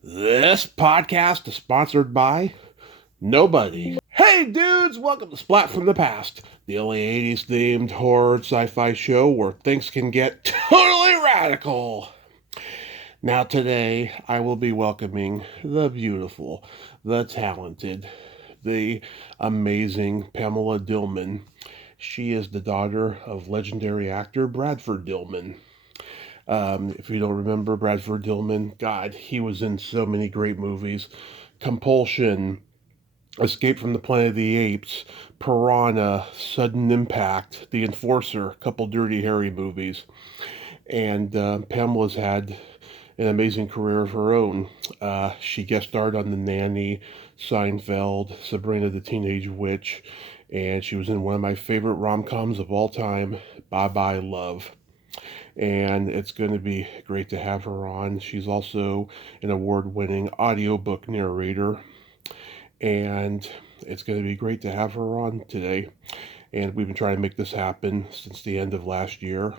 This podcast is sponsored by nobody. Hey dudes, welcome to Splat from the Past, the only 80s themed horror sci-fi show where things can get totally radical. Now today, I will be welcoming the beautiful, the talented, the amazing Pamela Dillman. She is the daughter of legendary actor Bradford Dillman. If you don't remember Bradford Dillman, God, he was in so many great movies. Compulsion, Escape from the Planet of the Apes, Piranha, Sudden Impact, The Enforcer, a couple Dirty Harry movies. And Pamela's had an amazing career of her own. She guest starred on The Nanny, Seinfeld, Sabrina the Teenage Witch, and she was in one of my favorite rom-coms of all time, Bye Bye Love. And it's going to be great to have her on. She's also an award-winning audiobook narrator, and it's going to be great to have her on today. And we've been trying to make this happen since the end of last year,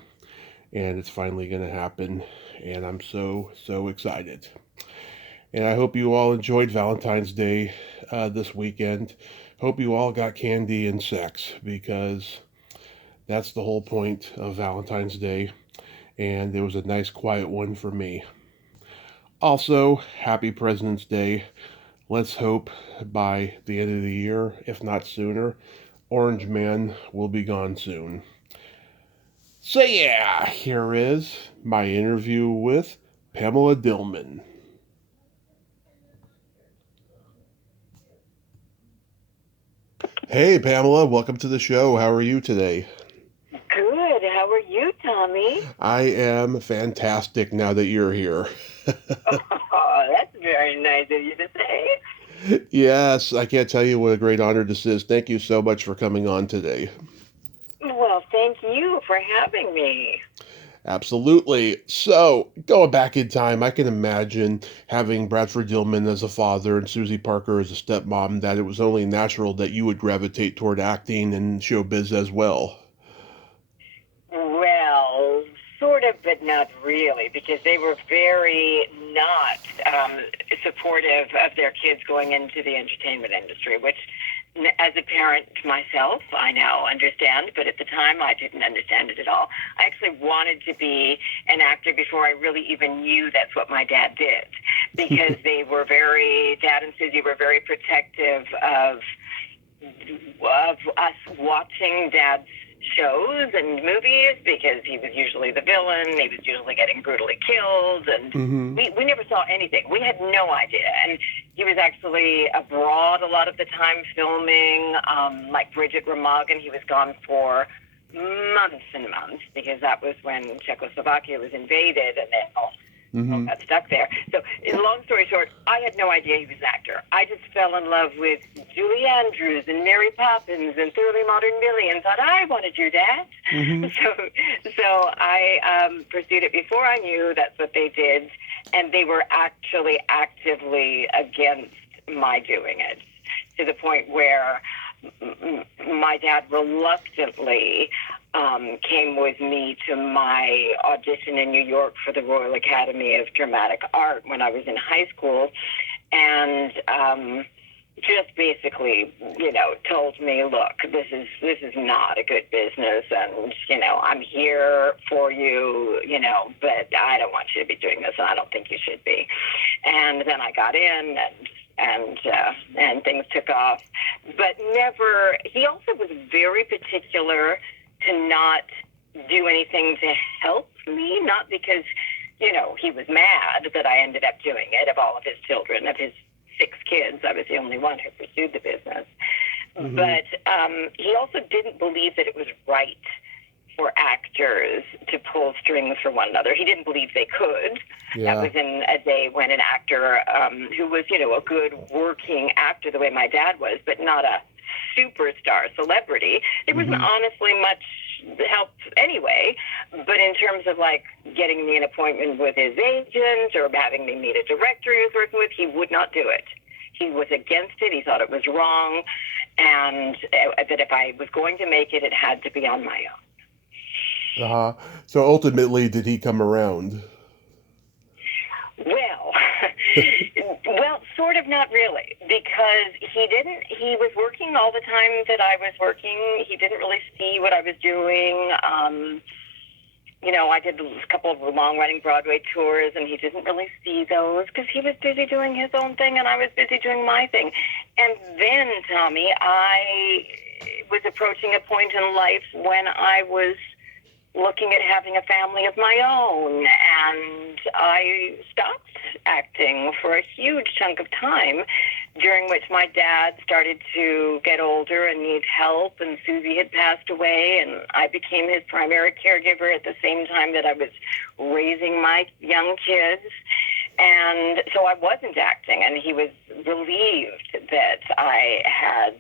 and it's finally going to happen, and I'm so excited. And I hope you all enjoyed Valentine's Day this weekend. Hope you all got candy and sex, because that's the whole point of Valentine's Day, and it was a nice quiet one for me. Also, happy President's Day. Let's hope by the end of the year, if not sooner, Orange Man will be gone soon. So yeah, here is my interview with Pamela Dillman. Hey Pamela, welcome to the show. How are you today? Good. How are you, Tommy? I am fantastic now that you're here. Oh, that's very nice of you to say. Yes, I can't tell you what a great honor this is. Thank you so much for coming on today. Well, thank you for having me. Absolutely. So, going back in time, I can imagine having Bradford Dillman as a father and Susie Parker as a stepmom, that it was only natural that you would gravitate toward acting and showbiz as well. Well, sort of, but not really, because they were very not supportive of their kids going into the entertainment industry, which, as a parent myself, I now understand, but at the time I didn't understand it at all. I actually wanted to be an actor before I really even knew that's what my dad did, because Dad and Susie were very protective of us watching Dad's shows and movies, because he was usually the villain. He was usually getting brutally killed, and Mm-hmm. we never saw anything. We had no idea. And he was actually abroad a lot of the time filming, like Bridget Remagen. He was gone for months and months, because that was when Czechoslovakia was invaded, and then all Mm-hmm. got stuck there. So, long story short, I had no idea he was an actor. I just fell in love with Julie Andrews and Mary Poppins and Thoroughly Modern Millie, and thought I want to do that. Mm-hmm. So I pursued it before I knew that's what they did, and they were actually actively against my doing it, to the point where my dad reluctantly came with me to my audition in New York for the Royal Academy of Dramatic Art when I was in high school, and just basically, told me, look, this is not a good business, and I'm here for you, but I don't want you to be doing this, and I don't think you should be. And then I got in, and things took off, but never. He also was very particular to not do anything to help me, not because, he was mad that I ended up doing it. Of all of his children, of his 6 kids, I was the only one who pursued the business. Mm-hmm. But he also didn't believe that it was right for actors to pull strings for one another. He didn't believe they could. Yeah. That was in a day when an actor who was, a good working actor the way my dad was, but not a superstar celebrity, there wasn't honestly much help anyway. But in terms of like getting me an appointment with his agent or having me meet a director he was working with, he would not do it. He was against it. He thought it was wrong, and that if I was going to make it, it had to be on my own. Uh-huh. So ultimately, did he come around? Well, not really, because he was working all the time that I was working. He didn't really see what I was doing. I did a couple of long-running Broadway tours, and he didn't really see those because he was busy doing his own thing, and I was busy doing my thing. And then, Tommy, I was approaching a point in life when I was looking at having a family of my own, and I stopped acting for a huge chunk of time, during which my dad started to get older and need help, and Susie had passed away, and I became his primary caregiver at the same time that I was raising my young kids. And so I wasn't acting, and he was relieved that I had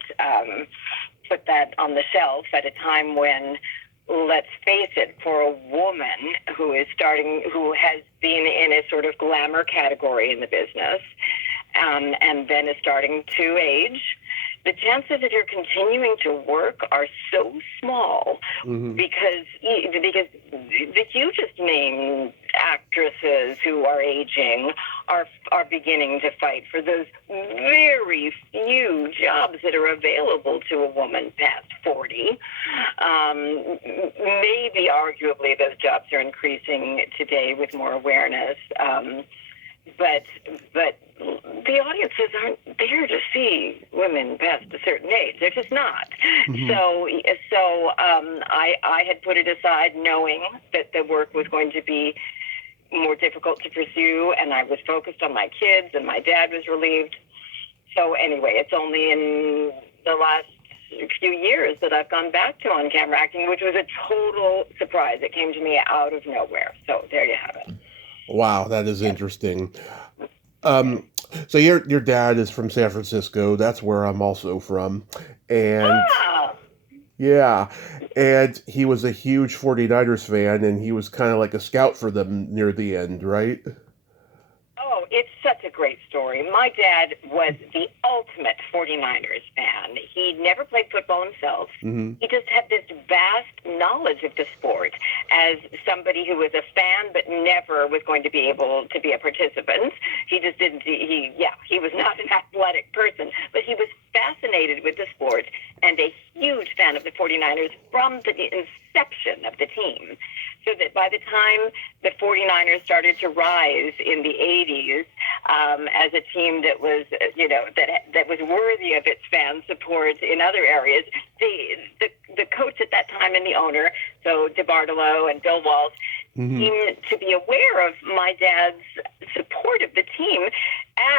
put that on the shelf at a time when, let's face it, for a woman who has been in a sort of glamour category in the business, and then is starting to age, the chances that you're continuing to work are so small, because the hugest name actresses who are aging are beginning to fight for those very few jobs that are available to a woman past 40. Maybe arguably those jobs are increasing today with more awareness. But the audiences aren't there to see women past a certain age. They're just not. So I had put it aside, knowing that the work was going to be more difficult to pursue, and I was focused on my kids, and my dad was relieved. So anyway, it's only in the last few years that I've gone back to on-camera acting, which was a total surprise. It came to me out of nowhere. So there you have it. Wow, that is interesting. So your dad is from San Francisco. That's where I'm also from. And yeah, and he was a huge 49ers fan, and he was kind of like a scout for them near the end, right? Oh, it's such a great story. My dad was the ultimate 49ers fan. He never played football himself. He just had this vast knowledge of the sport as somebody who was a fan but never was going to be able to be a participant. He just didn't, he was not an athletic person, but he was fascinated with the sport and a huge fan of the 49ers from the inception of the team. So that by the time the 49ers started to rise in the 80s as a team that was, that was worthy of its fan support in other areas, the coach at that time and the owner, so DeBartolo and Bill Walsh, seemed to be aware of my dad's support of the team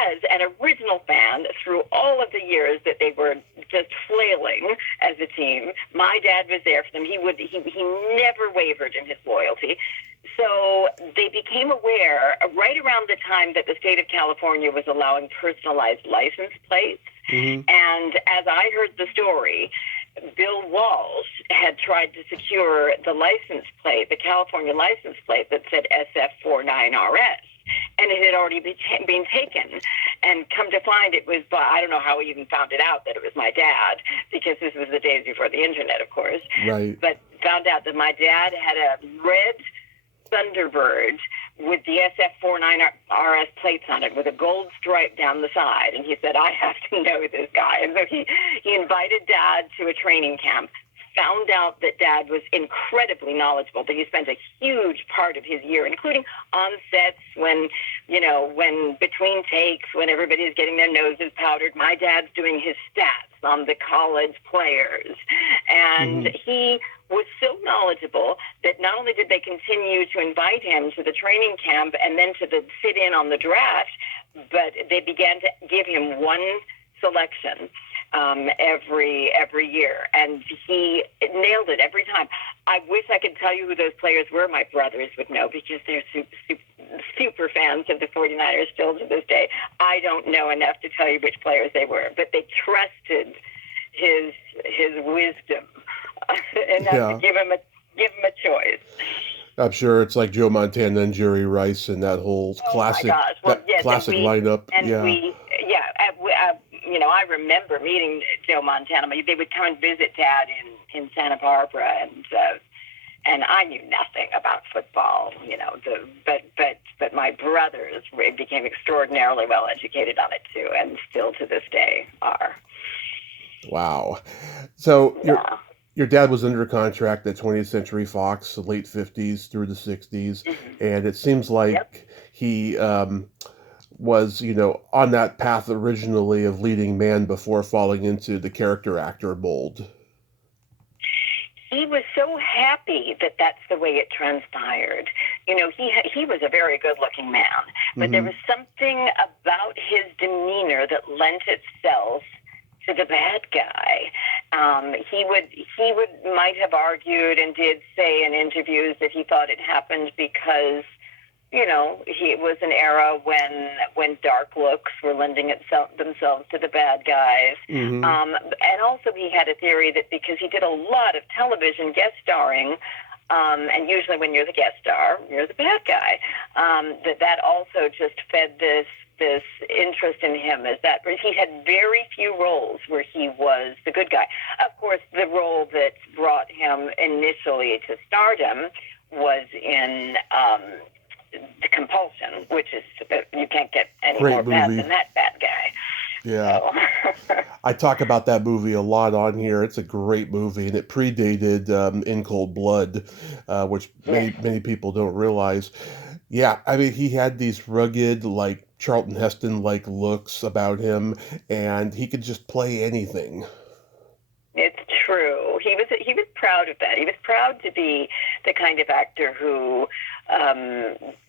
as an original fan through all of the years that they were just flailing as a team. My dad was there for them. He never wavered in his loyalty. So they became aware right around the time that the state of California was allowing personalized license plates. And as I heard the story, Bill Walsh had tried to secure the license plate, the California license plate that said SF49RS. And it had already been taken. And come to find it was, I don't know how he even found it out that it was my dad, because this was the days before the internet, of course. Right. But found out that my dad had a red Thunderbird with the SF49RS plates on it with a gold stripe down the side. And he said, I have to know this guy. And so he invited Dad to a training camp, found out that Dad was incredibly knowledgeable, that he spent a huge part of his year, including on sets when between takes, when everybody's getting their noses powdered, my dad's doing his stats on the college players. And he was so knowledgeable that not only did they continue to invite him to the training camp and then to the sit-in on the draft, but they began to give him one selection every year, and he nailed it every time. I wish I could tell you who those players were. My brothers would know because they're super fans of the 49ers still to this day. I don't know enough to tell you which players they were, but they trusted his wisdom enough to give him a choice. I'm sure it's like Joe Montana and Jerry Rice and that whole classic lineup. And I remember meeting Joe Montana. They would come and visit Dad in Santa Barbara, and and I knew nothing about football, but my brothers became extraordinarily well educated on it too, and still to this day are. Wow. So Yeah. your dad was under contract at 20th Century Fox, the late 50s through the 60s, and it seems like he was, on that path originally of leading man before falling into the character actor mold. He was so happy that that's the way it transpired. He was a very good-looking man, but there was something about his demeanor that lent itself to the bad guy. He might have argued and did say in interviews that he thought it happened because it was an era when dark looks were lending themselves to the bad guys. And also he had a theory that because he did a lot of television guest starring, and usually when you're the guest star, you're the bad guy, that also just fed this interest in him, is that he had very few roles where he was the good guy. Of course, the role that brought him initially to stardom was in The Compulsion, which is, you can't get any Great more bad movie. than that bad guy. Yeah. So. I talk about that movie a lot on here. It's a great movie, and it predated In Cold Blood, which many people don't realize. Yeah, I mean, he had these rugged, like Charlton Heston-like looks about him, and he could just play anything. It's true. He was proud of that. He was proud to be the kind of actor who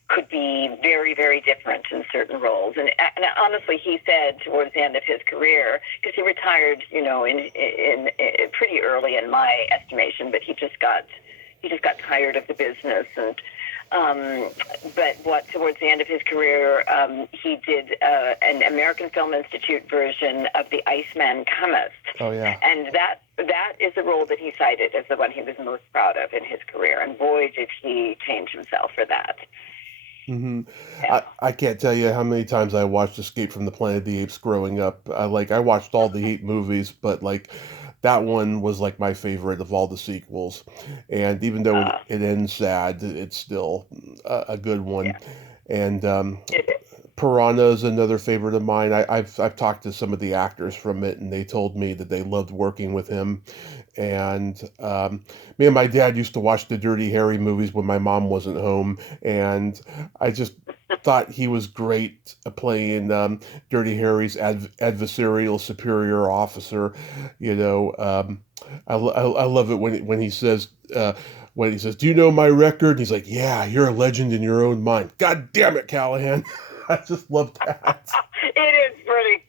could be very, very different in certain roles. And honestly, he said towards the end of his career, because he retired, in pretty early in my estimation, but he just got tired of the business. And but towards the end of his career, he did an American Film Institute version of The Iceman Cometh. Oh yeah. And that is the role that he cited as the one he was most proud of in his career. And boy, did he change himself for that. Yeah. I can't tell you how many times I watched Escape from the Planet of the Apes growing up. I watched all the 8 movies, but that one was my favorite of all the sequels. And even though it ends sad, it's still a good one. Yeah. And Piranha is another favorite of mine. I've talked to some of the actors from it, and they told me that they loved working with him. And me and my dad used to watch the Dirty Harry movies when my mom wasn't home, and I just thought he was great playing Dirty Harry's adversarial superior officer. I love it when he says. When he says, "Do you know my record?" And he's like, "Yeah, you're a legend in your own mind." God damn it, Callahan. I just love that. It is pretty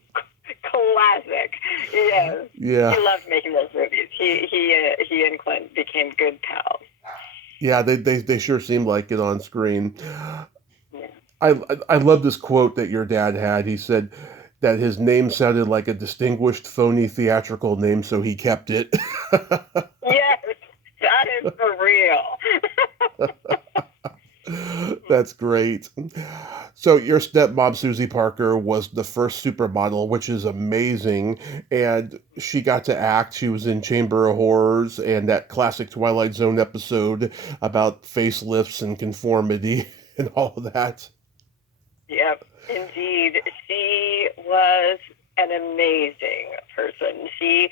classic. Yes. Yeah. He loved making those movies. He and Clint became good pals. Yeah, they sure seemed like it on screen. Yeah. I love this quote that your dad had. He said that his name sounded like a distinguished, phony theatrical name, so he kept it. Yes, that is for real. That's great. So your stepmom, Susie Parker, was the first supermodel, which is amazing. And she got to act. She was in Chamber of Horrors and that classic Twilight Zone episode about facelifts and conformity and all of that. Yep, indeed. She was an amazing person. She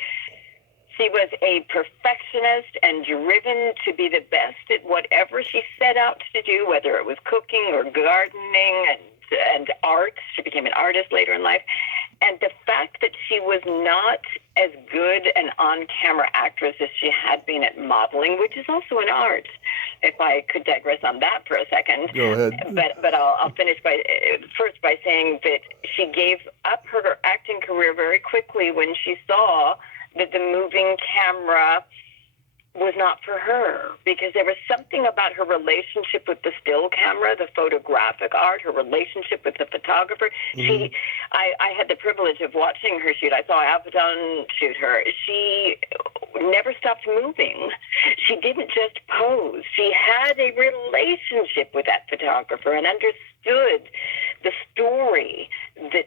was a perfectionist and driven to be the best at whatever she set out to do, whether it was cooking or gardening and art. She became an artist later in life. And the fact that she was not as good an on-camera actress as she had been at modeling, which is also an art, if I could digress on that for a second. Go ahead. But I'll finish by saying that she gave up her acting career very quickly when she saw that the moving camera was not for her, because there was something about her relationship with the still camera, the photographic art, her relationship with the photographer. Mm-hmm. I had the privilege of watching her shoot. I saw Avedon shoot her. She never stopped moving. She didn't just pose. She had a relationship with that photographer and understood the story that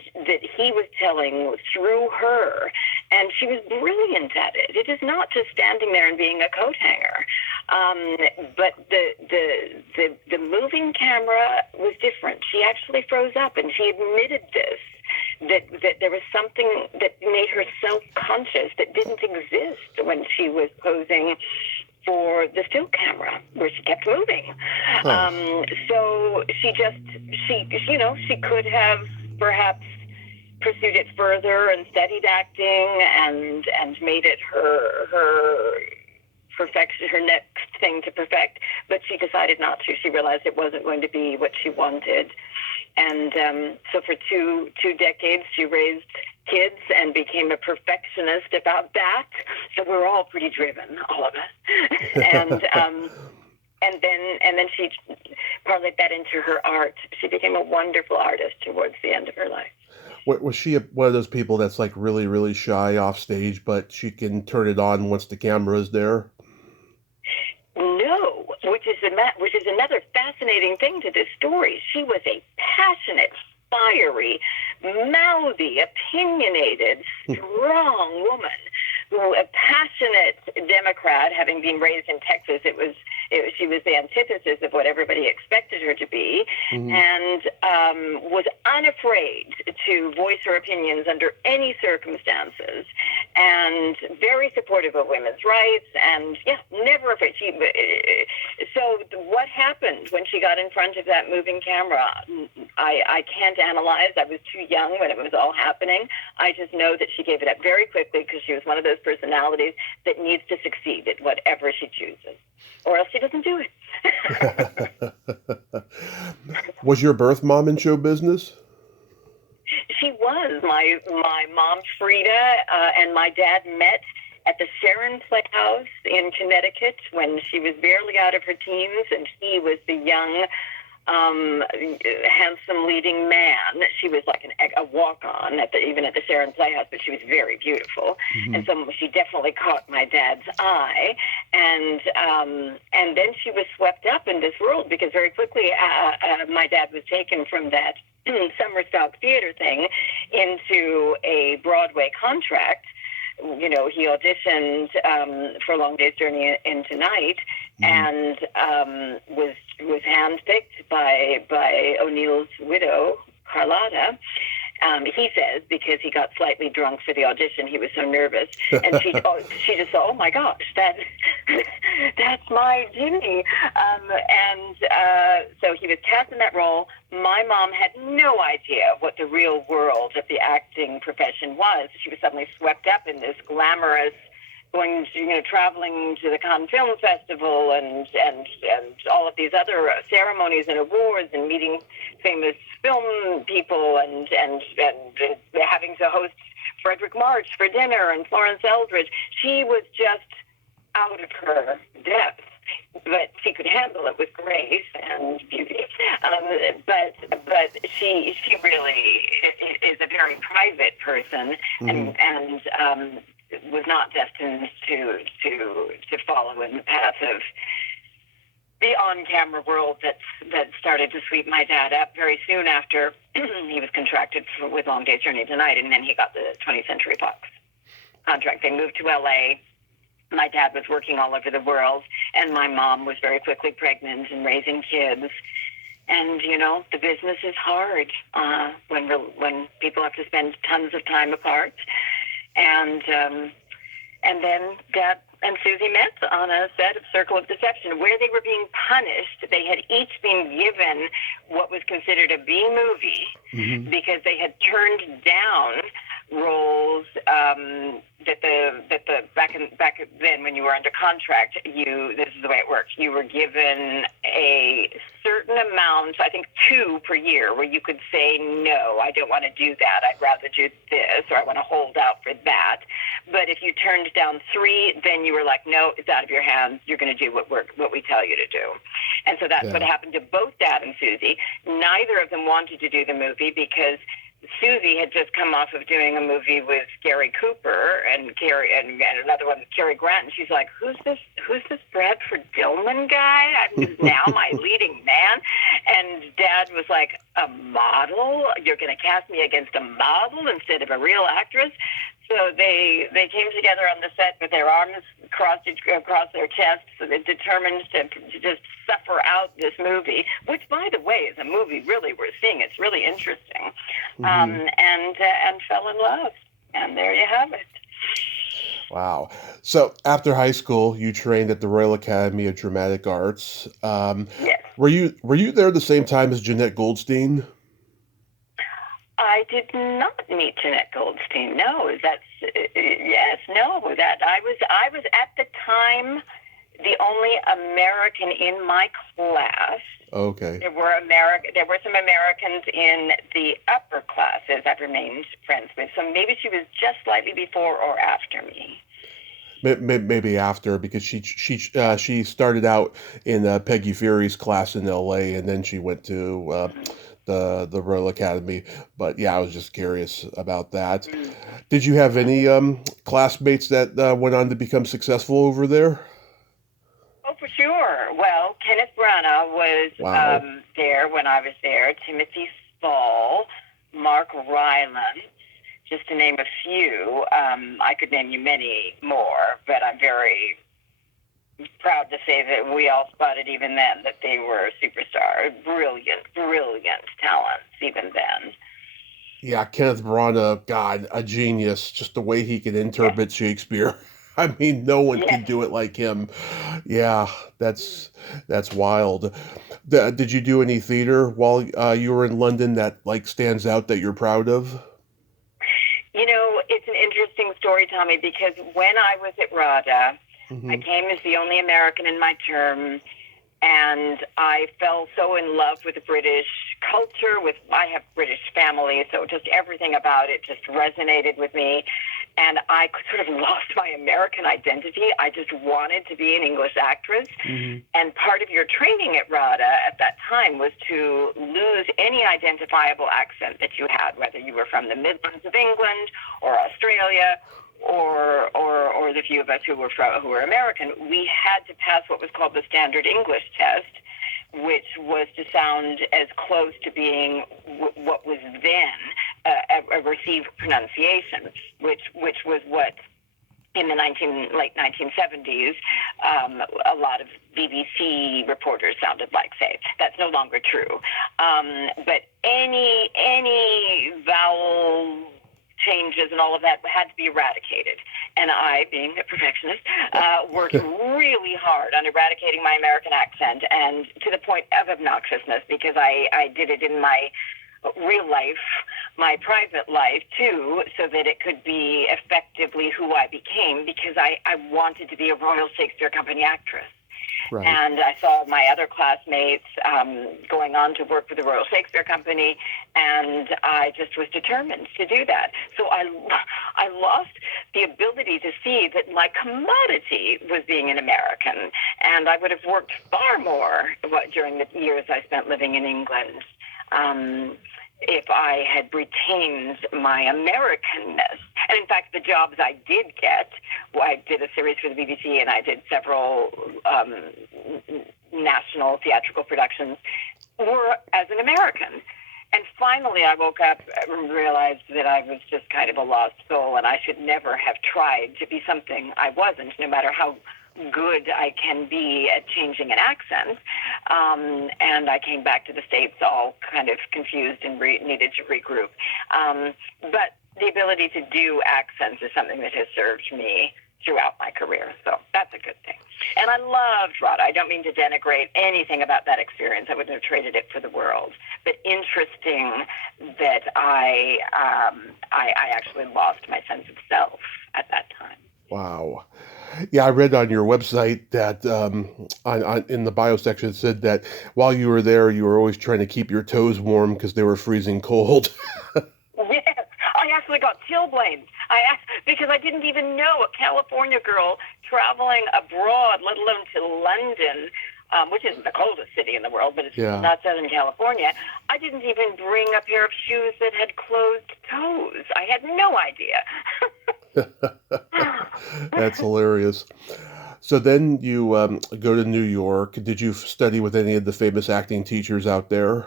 he was telling through her. And she was brilliant at it. It is not just standing there and being a coat hanger. But the moving camera was different. She actually froze up, and she admitted this. That there was something that made her self-conscious that didn't exist when she was posing for the still camera, where she kept moving. So she could have perhaps pursued it further and studied acting and made it her perfection, her next thing to perfect, but she decided not to. She realized it wasn't going to be what she wanted. And so for two decades, she raised kids and became a perfectionist about that. So we're all pretty driven, all of us. And then she parlayed that into her art. She became a wonderful artist towards the end of her life. Was she one of those people that's like really, really shy off stage, but she can turn it on once the camera is there? No, which is another fascinating thing to this story. She was a passionate, fiery, mouthy, opinionated, strong woman. A passionate Democrat, having been raised in Texas, she was the antithesis of what everybody expected her to be, and was unafraid to voice her opinions under any circumstances, and very supportive of women's rights, and never afraid. So what happened when she got in front of that moving camera? I can't analyze. I was too young when it was all happening. I just know that she gave it up very quickly because she was one of those personalities that needs to succeed at whatever she chooses, or else she doesn't do it. Was your birth mom in show business? She was. My mom, Frida, and my dad met at the Sharon Playhouse in Connecticut when she was barely out of her teens, and he was the young, handsome leading man. She was like a walk-on even at the Sharon Playhouse, but she was very beautiful, and so she definitely caught my dad's eye. And then she was swept up in this world because very quickly my dad was taken from that summer stock theater thing into a Broadway contract. You know, he auditioned for Long Day's Journey into Night, and was handpicked by O'Neill's widow, Carlotta. He says because he got slightly drunk for the audition, he was so nervous, and she just thought, oh my gosh, that's my Jimmy, so he was cast in that role. My mom had no idea what the real world of the acting profession was. She was suddenly swept up in this glamorous, going to, traveling to the Cannes Film Festival and all of these other ceremonies and awards and meeting famous film people and having to host Frederick March for dinner and Florence Eldridge. She was just out of her depth, but she could handle it with grace and beauty. But she really is a very private person, and was not destined to follow in the path of the on-camera world that started to sweep my dad up very soon after he was contracted with Long Day's Journey to Night, and then he got the 20th Century Fox contract. They moved to L.A. My dad was working all over the world, and my mom was very quickly pregnant and raising kids. And, the business is hard when people have to spend tons of time apart. And then Dad and Susie met on a set of Circle of Deception where they were being punished. They had each been given what was considered a B movie because they had turned down roles that the back then when you were under contract, this is the way it worked. You were given a certain amount, I think 2 per year, where you could say, no, I don't want to do that. I'd rather do this, or I want to hold out for that. But if you turned down 3, then you were like, no, it's out of your hands. You're going to do what we tell you to do. And so that's what happened to both Dad and Susie. Neither of them wanted to do the movie because Susie had just come off of doing a movie with Gary Cooper and another one with Cary Grant, and she's like, "Who's this Bradford Dillman guy? He's now my leading man." And Dad was like, "A model? You're going to cast me against a model instead of a real actress?" So they came together on the set with their arms crossed across their chests, so they're determined to just suffer out this movie, which, by the way, is a movie really worth seeing. It's really interesting, and fell in love, and there you have it. Wow. So after high school, you trained at the Royal Academy of Dramatic Arts. Yes. Were you there the same time as Jeanette Goldstein? I did not meet Jeanette Goldstein. No, yes, no. That I was at the time the only American in my class. Okay. There were some Americans in the upper classes I've remained friends with. So maybe she was just slightly before or after me. Maybe after, because she started out in Peggy Fury's class in L.A. and then she went to the Royal Academy. But yeah, I was just curious about that. Mm. Did you have any classmates that went on to become successful over there? Oh, for sure. Well, Kenneth Branagh was Wow. there when I was there. Timothy Spall, Mark Rylance, just to name a few. I could name you many more, but I'm very proud to say that we all spotted even then that they were superstars. Brilliant, brilliant talents even then. Yeah, Kenneth Branagh, God, a genius. Just the way he can Yes, interpret Shakespeare. I mean, no one can yes. do it like him. Yeah, that's wild. Did you do any theater while you were in London that like stands out that you're proud of? You know, it's an interesting story, Tommy, because when I was at RADA, I Hmm. came as the only American in my term, and I fell so in love with the British culture. I have British family, so just everything about it just resonated with me. And I sort of lost my American identity. I just wanted to be an English actress. Hmm. And part of your training at RADA at that time was to lose any identifiable accent that you had, whether you were from the Midlands of England or Australia or the few of us who were American. We had to pass what was called the Standard English Test, which was to sound as close to being what was then a received pronunciation, which was what in the late 1970s, a lot of BBC reporters sounded like, say. That's no longer true. But any vowel changes and all of that had to be eradicated. And I, being a perfectionist, worked really hard on eradicating my American accent, and to the point of obnoxiousness, because I did it in my real life, my private life too, so that it could be effectively who I became, because I wanted to be a Royal Shakespeare Company actress. Right. And I saw my other classmates going on to work for the Royal Shakespeare Company, and I just was determined to do that. So I lost the ability to see that my commodity was being an American, and I would have worked far more during the years I spent living in England. If I had retained my Americanness. And in fact, the jobs I did get, I did a series for the BBC and I did several national theatrical productions, were as an American. And finally, I woke up and realized that I was just kind of a lost soul, and I should never have tried to be something I wasn't, no matter how good I can be at changing an accent. And I came back to the States all kind of confused and needed to regroup. But the ability to do accents is something that has served me throughout my career. So that's a good thing. And I loved RADA. I don't mean to denigrate anything about that experience. I wouldn't have traded it for the world. But interesting that I actually lost my sense of self at that time. Wow. Yeah, I read on your website that in the bio section it said that while you were there, you were always trying to keep your toes warm because they were freezing cold. Yes, I actually got chilblains. Because I didn't even know a California girl traveling abroad, let alone to London, which isn't the coldest city in the world, but it's Yeah, not Southern California. I didn't even bring a pair of shoes that had closed toes. I had no idea. that's hilarious. So then you go to New York. Did you study with any of the famous acting teachers out there?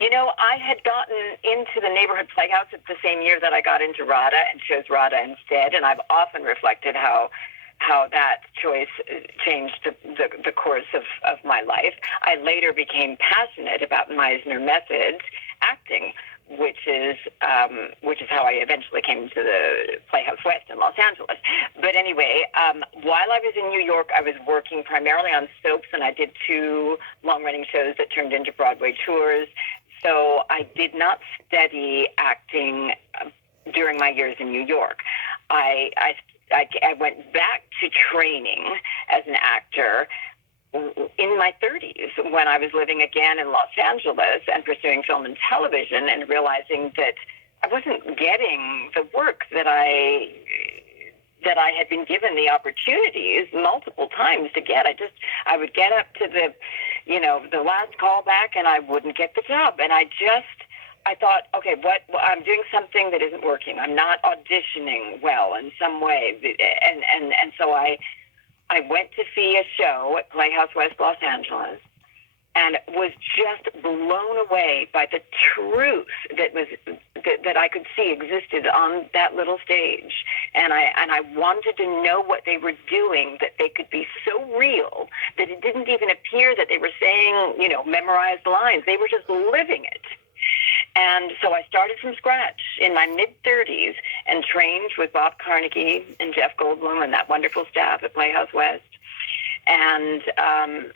You know, I had gotten into the neighborhood playhouse at the same year that I got into RADA and chose RADA instead. And I've often reflected how that choice changed the course of my life. I later became passionate about Meisner methods, acting, which is how I eventually came to the Playhouse West in Los Angeles. But anyway, while I was in New York, I was working primarily on soaps, and I did 2 long-running shows that turned into Broadway tours. So I did not study acting during my years in New York. I went back to training as an actor in my 30s when I was living again in Los Angeles and pursuing film and television, and realizing that I wasn't getting the work that I had been given the opportunities multiple times to get. I would get up to the last callback and I wouldn't get the job. And I thought, okay, I'm doing something that isn't working. I'm not auditioning well in some way. And so I went to see a show at Playhouse West Los Angeles and was just blown away by the truth that I could see existed on that little stage. And I wanted to know what they were doing, that they could be so real that it didn't even appear that they were saying, memorized lines. They were just living it. And so I started from scratch in my mid-30s and trained with Bob Carnegie and Jeff Goldblum and that wonderful staff at Playhouse West, and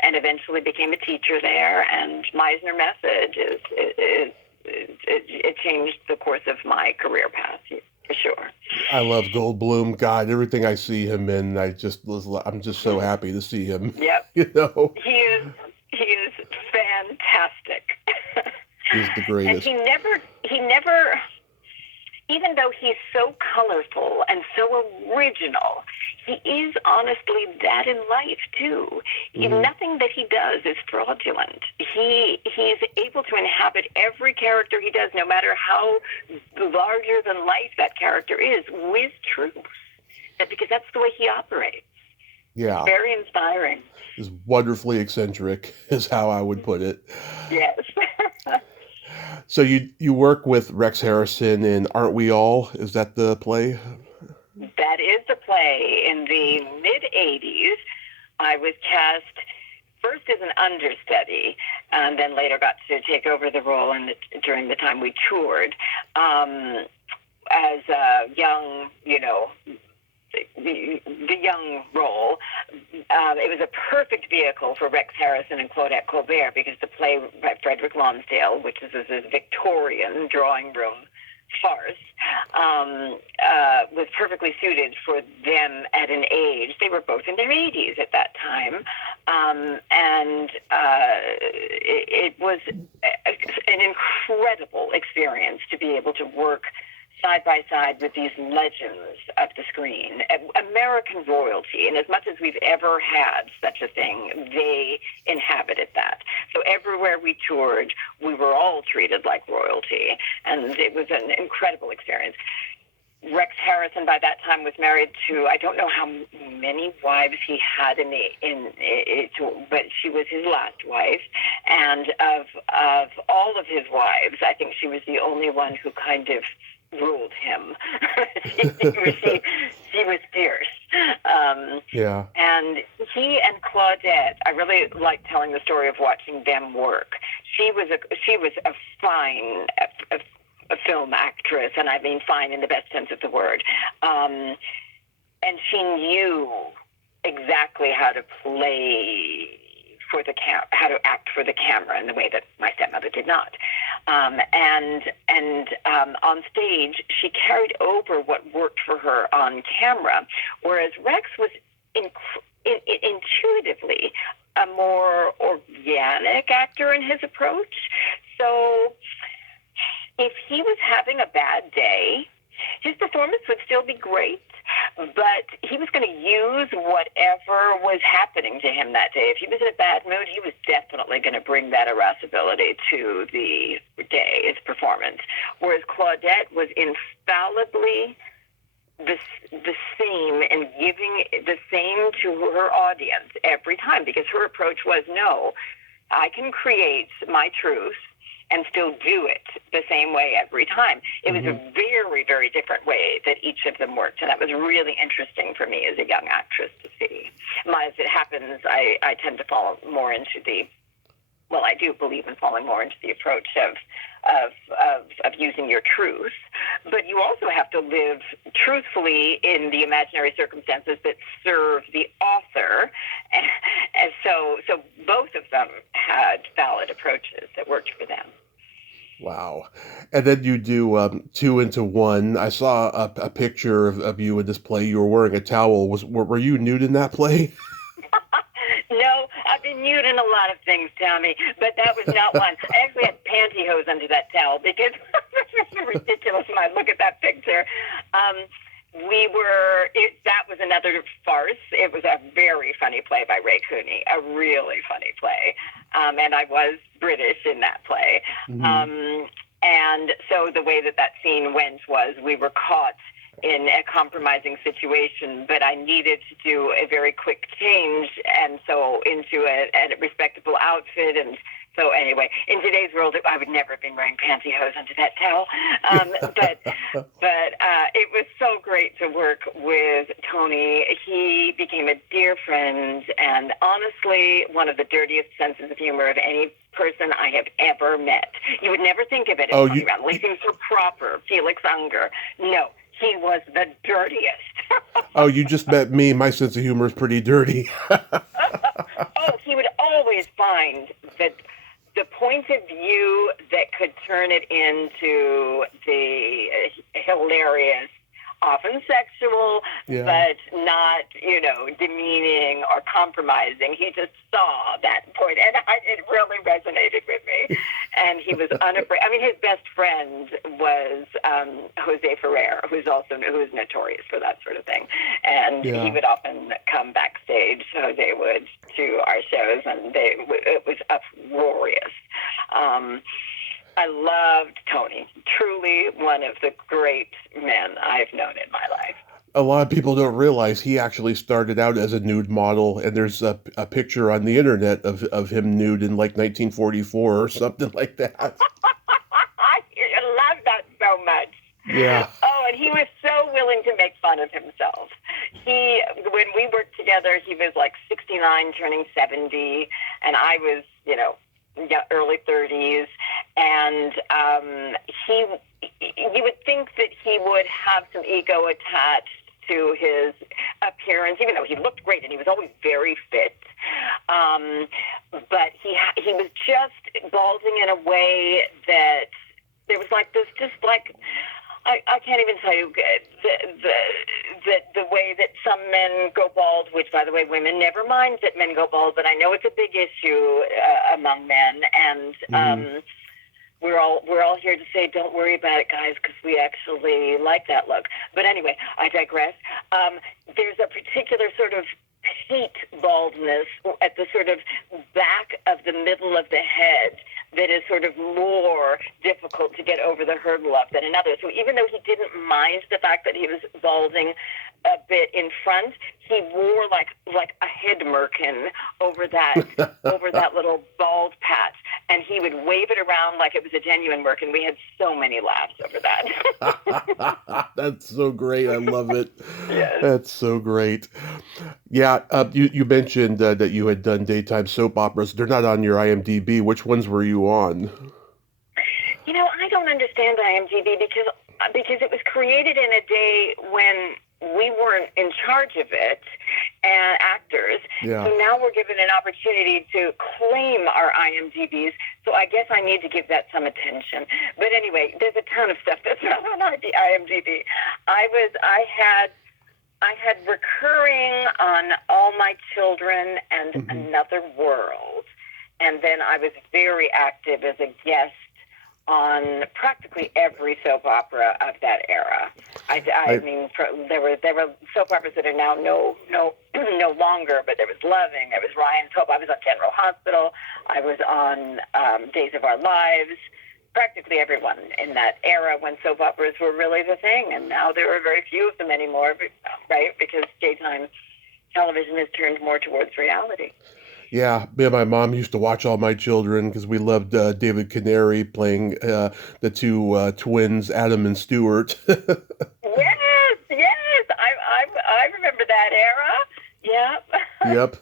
eventually became a teacher there. And Meisner method it changed the course of my career path, for sure. I love Goldblum. God, everything I see him in, I'm just so happy to see him. Yep. He is fantastic. He's the greatest. And he never, even though he's so colorful and so original, he is honestly that in life too. Mm-hmm. Nothing that he does is fraudulent. He's able to inhabit every character he does, no matter how larger than life that character is, with truth. Because that's the way he operates. Yeah. It's very inspiring. He's wonderfully eccentric, is how I would put it. Yes. So you work with Rex Harrison in Aren't We All? Is that the play? That is the play. In the mid-'80s, I was cast first as an understudy, and then later got to take over the role during the time we toured as a young, the young role. It was a perfect vehicle for Rex Harrison and Claudette Colbert, because the play by Frederick Lonsdale, which is a Victorian drawing room farce, was perfectly suited for them at an age. They were both in their 80s at that time. It was an incredible experience to be able to work side by side with these legends of the screen, American royalty. And as much as we've ever had such a thing, they inhabited that. So everywhere we toured, we were all treated like royalty, and it was an incredible experience. Rex Harrison by that time was married to, I don't know how many wives he had but she was his last wife. And of all of his wives, I think she was the only one who kind of ruled him. she was fierce. Yeah. And he and Claudette, I really like telling the story of watching them work. She was a fine a film actress, and I mean fine in the best sense of the word. And she knew exactly how to play how to act for the camera in the way that my stepmother did not. And on stage, she carried over what worked for her on camera, whereas Rex was intuitively a more organic actor in his approach. So if he was having a bad day, his performance would still be great, but he was going to use whatever was happening to him that day. If he was in a bad mood, he was definitely going to bring that irascibility to the day, his performance. Whereas Claudette was infallibly the same and giving the same to her audience every time, because her approach was, no, I can create my truth, and still do it the same way every time. It was a very, very different way that each of them worked, and that was really interesting for me as a young actress to see. As it happens, I tend to fall more into I do believe in falling more into the approach of using your truth, but you also have to live truthfully in the imaginary circumstances that serve the author. And so both of them had valid approaches that worked for them. Wow. And then you do 2 into 1. I saw a picture of you in this play. You were wearing a towel. Were you nude in that play? No, I've been nude in a lot of things, Tommy, but that was not one. I actually had pantyhose under that towel because it's ridiculous when I look at that picture. That was another farce. It was a very funny play by Ray Cooney, a really funny play. And I was British in that play. And so the way that scene went was we were caught in a compromising situation, but I needed to do a very quick change, and so into a respectable outfit. And so anyway, in today's world, I would never have been wearing pantyhose under that towel. But it was so great to work with Tony. He became a dear friend, and honestly, one of the dirtiest senses of humor of any person I have ever met. You would never think of it as Tony Randall. He seems so proper, Felix Unger. No. He was the dirtiest. Oh, you just met me. My sense of humor is pretty dirty. He would always find that the point of view that could turn it into the hilarious, often sexual, but not, demeaning or compromising. He just saw that point, and it really resonated with me. And he was unafraid. I mean, his best friend was Jose Ferrer, who is notorious for that sort of thing. And he would often come backstage, Jose would, to our shows, and it was uproarious. I loved Tony. Truly one of the great men I've known in my life. A lot of people don't realize he actually started out as a nude model, and there's a picture on the internet of him nude in like 1944 or something like that. I love that so much. Yeah. Oh, and he was so willing to make fun of himself. When we worked together, he was like 69, turning 70, and I was, early 30s, and you would think that he would have some ego attached to his appearance, even though he looked great and he was always very fit. But he was just balding in a way that there was like this, just like, I can't even tell you the way that some men go bald, which, by the way, women never mind that men go bald, but I know it's a big issue among men, and we're all here to say, don't worry about it, guys, because we actually like that look. But anyway, I digress. There's a particular sort of peak baldness at the sort of back of the middle of the head that is sort of more difficult to get over the hurdle of than another. So even though he didn't mind the fact that he was balding a bit in front, he wore like a head merkin over that little bald patch, and he would wave it around like it was a genuine merkin. We had so many laughs over that. That's so great. I love it. Yes. That's so great. Yeah, you mentioned that you had done daytime soap operas. They're not on your IMDb. Which ones were you on? I don't understand IMDb because it was created in a day when we weren't in charge of it, and actors. Yeah. So now we're given an opportunity to claim our IMDb's. So I guess I need to give that some attention. But anyway, there's a ton of stuff that's not on IMDb. I had recurring on All My Children and Another World, and then I was very active as a guest on practically every soap opera of that era. I mean, there were soap operas that are now no longer, but there was Loving, there was Ryan's Hope. I was on General Hospital. I was on Days of Our Lives. Practically everyone in that era when soap operas were really the thing, and now there are very few of them anymore, right? Because daytime television has turned more towards reality. Yeah, me and my mom used to watch All My Children because we loved David Canary playing the two twins, Adam and Stuart. Yes, yes, I remember that era. Yep. Yep.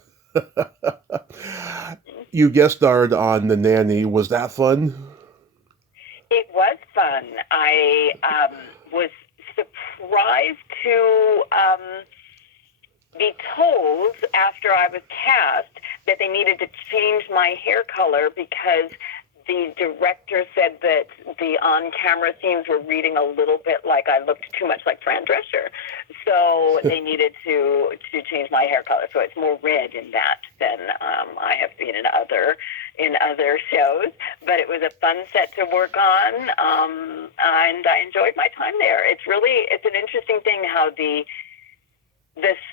You guest starred on The Nanny. Was that fun? It was fun. I was surprised to be told after I was cast that they needed to change my hair color because the director said that the on-camera scenes were reading a little bit like I looked too much like Fran Drescher. So they needed to change my hair color. So it's more red in that than I have seen in other shows. But it was a fun set to work on, and I enjoyed my time there. It's an interesting thing how the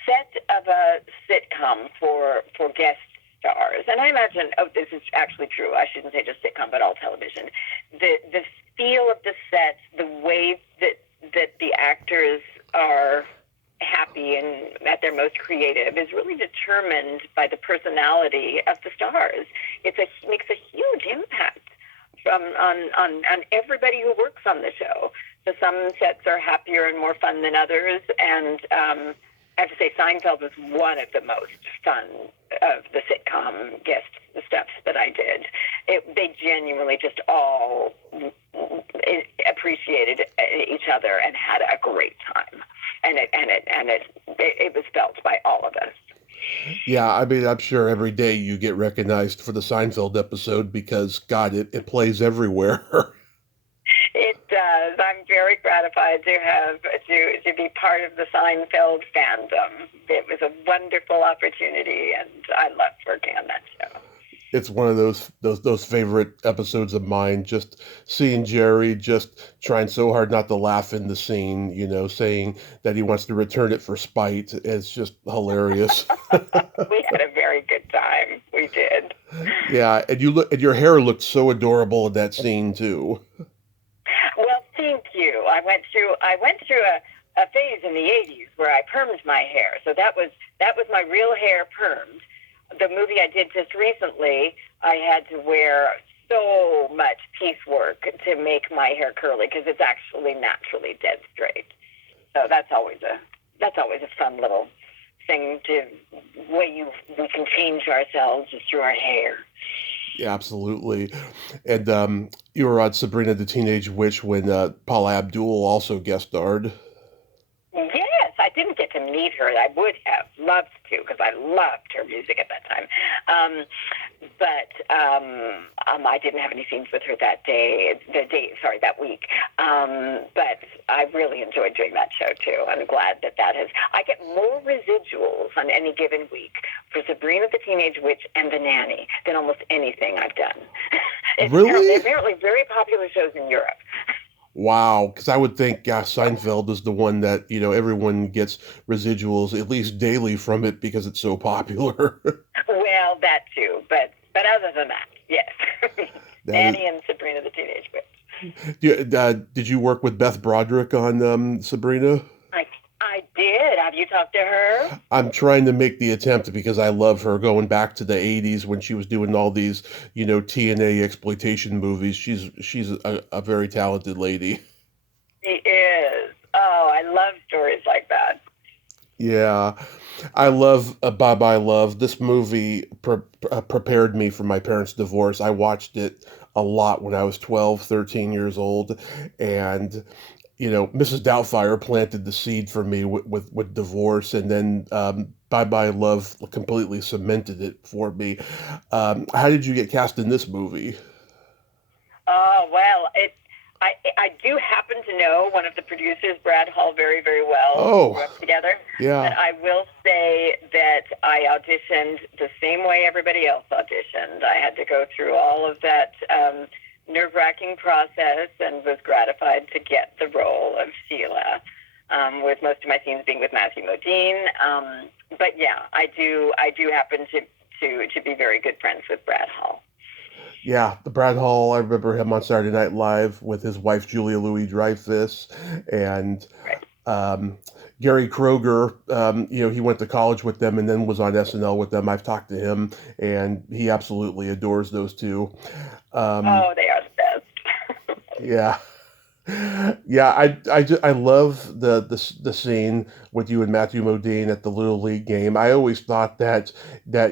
set of a sitcom for guest stars, and I imagine, this is actually true, I shouldn't say just sitcom, but all television, the feel of the set, the way that the actors are happy and at their most creative is really determined by the personality of the stars. It makes a huge impact on everybody who works on the show. So some sets are happier and more fun than others, and I have to say Seinfeld was one of the most fun of the sitcom guest stuff that I did. They genuinely just all appreciated each other and had a great time, and it was felt by all of us. Yeah, I mean, I'm sure every day you get recognized for the Seinfeld episode because, God, it plays everywhere. It does. I'm very gratified to be part of the Seinfeld fandom. It was a wonderful opportunity, and I loved working on that show. It's one of those favorite episodes of mine. Just seeing Jerry just trying so hard not to laugh in the scene, saying that he wants to return it for spite. It's just hilarious. We had a very good time. We did. Yeah, and your hair looked so adorable in that scene too. Well, thank you. I went through a phase in the '80s where I permed my hair, so that was my real hair permed. The movie I did just recently, I had to wear so much piecework to make my hair curly because it's actually naturally dead straight. So that's always a fun little thing we can change ourselves is through our hair. Yeah, absolutely. And you were on Sabrina the Teenage Witch when Paula Abdul also guest starred. Yes, I didn't get to meet her. I would have loved to because I loved her music at that time. But I didn't have any scenes with her that that week. But I really enjoyed doing that show too. I'm glad that I get more residuals on any given week for Sabrina the Teenage Witch and The Nanny than almost anything I've done. Really? Apparently very popular shows in Europe. Wow, because I would think Seinfeld is the one that, everyone gets residuals at least daily from it because it's so popular. Well, that too, but other than that, yes. Nanny and Sabrina the Teenage Witch. Did you work with Beth Broderick on Sabrina? I did. Have you talked to her? I'm trying to make the attempt because I love her going back to the 80s when she was doing all these, TNA exploitation movies. She's a very talented lady. She is. Oh, I love stories like that. Yeah, I love Bye Bye Love. This movie prepared me for my parents' divorce. I watched it a lot when I was 12, 13 years old. And, Mrs. Doubtfire planted the seed for me with divorce. And then Bye Bye Love completely cemented it for me. How did you get cast in this movie? Oh, well, I do happen to know one of the producers, Brad Hall, very, very well. Oh, we grew up together. yeah. But I will say that I auditioned the same way everybody else auditioned. I had to go through all of that nerve-wracking process and was gratified to get the role of Sheila, with most of my scenes being with Matthew Modine. But yeah, I do happen to be very good friends with Brad Hall. Yeah, the Brad Hall, I remember him on Saturday Night Live with his wife, Julia Louis-Dreyfus, and Right. Gary Kroger, he went to college with them and then was on SNL with them. I've talked to him, and he absolutely adores those two. Um, Oh, they are the best. yeah, yeah, I love the scene with you and Matthew Modine at the Little League game. I always thought that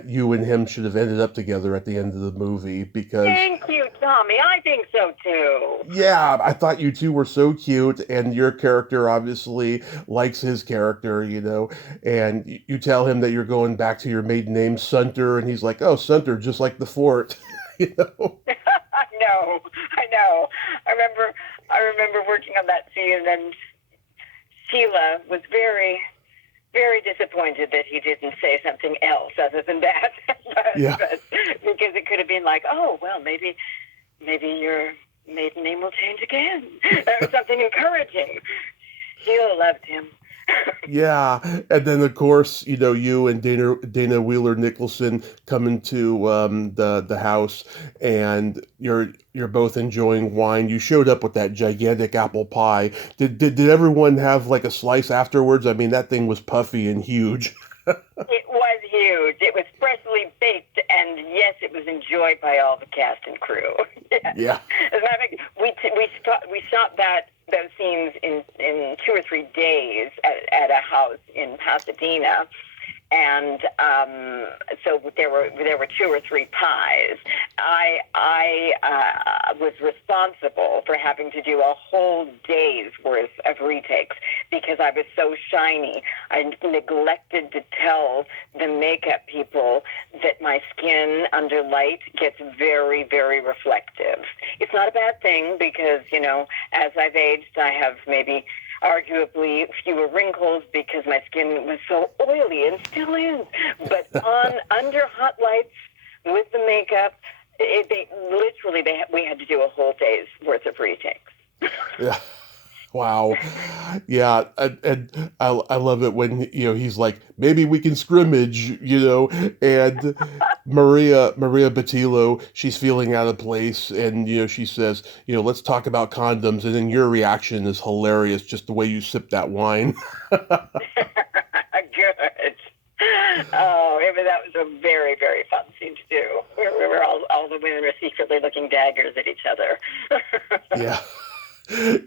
you and him should have ended up together at the end of the movie because Thank you, Tommy. I think so too. yeah, I thought you two were so cute, and your character obviously likes his character, and you tell him that you're going back to your maiden name, Sunter, and he's like, "Oh, Sunter, just like the fort," you know. I know. I remember working on that scene, and Sheila was very, very disappointed that he didn't say something else other than that. Yeah, but because it could have been like, oh, well, maybe your maiden name will change again, or something encouraging. Sheila loved him. yeah, and then of course, you and Dana Wheeler Nicholson come into the house, and you're both enjoying wine. You showed up with that gigantic apple pie. Did everyone have like a slice afterwards? I mean, that thing was puffy and huge. It was huge. It was freshly baked, and yes, it was enjoyed by all the cast and crew. Yes. Yeah. As a matter of fact, we shot those scenes in 2 or 3 days at a house in Pasadena. And so there were 2 or 3 pies. I was responsible for having to do a whole day's worth of retakes because I was so shiny. I neglected to tell the makeup people that my skin under light gets very, very reflective. It's not a bad thing because, as I've aged, I have maybe arguably fewer wrinkles because my skin was so oily and still is. But under hot lights with the makeup, we had to do a whole day's worth of retakes. Yeah. Wow. Yeah, and I love it when he's like, maybe we can scrimmage, and Maria Batillo, she's feeling out of place, and she says, let's talk about condoms, and then your reaction is hilarious, just the way you sip that wine. Good. Oh, that was a very, very fun scene to do. We were all the women were secretly looking daggers at each other. Yeah.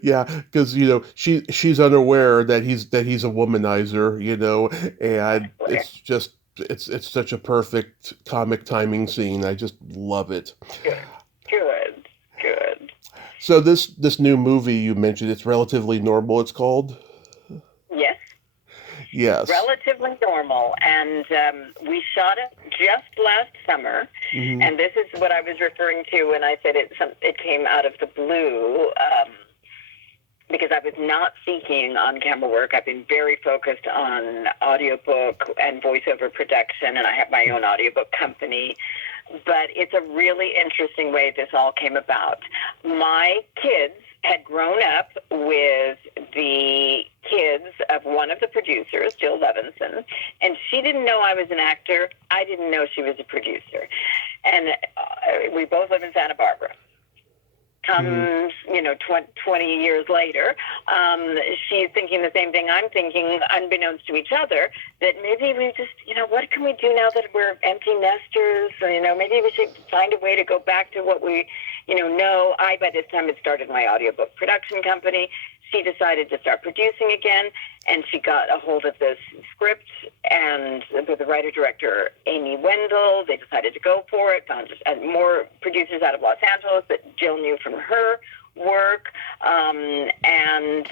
Yeah, because she's unaware that he's a womanizer, and it's such a perfect comic timing scene. I just love it. Good. So this new movie you mentioned, it's Relatively Normal. It's called. Yes. Yes. Relatively normal, and we shot it just last summer. Mm-hmm. And this is what I was referring to when I said it came out of the blue. Because I was not seeking on-camera work. I've been very focused on audiobook and voiceover production, and I have my own audiobook company. But it's a really interesting way this all came about. My kids had grown up with the kids of one of the producers, Jill Levinson, and she didn't know I was an actor. I didn't know she was a producer. And we both live in Santa Barbara. Comes, 20 years later, she's thinking the same thing I'm thinking, unbeknownst to each other, that maybe we just, what can we do now that we're empty nesters? Maybe we should find a way to go back to what we, know. I, by this time, had started my audiobook production company. She decided to start producing again, and she got a hold of this script, and with the writer-director, Amy Wendell, they decided to go for it, found more producers out of Los Angeles that Jill knew from her work, and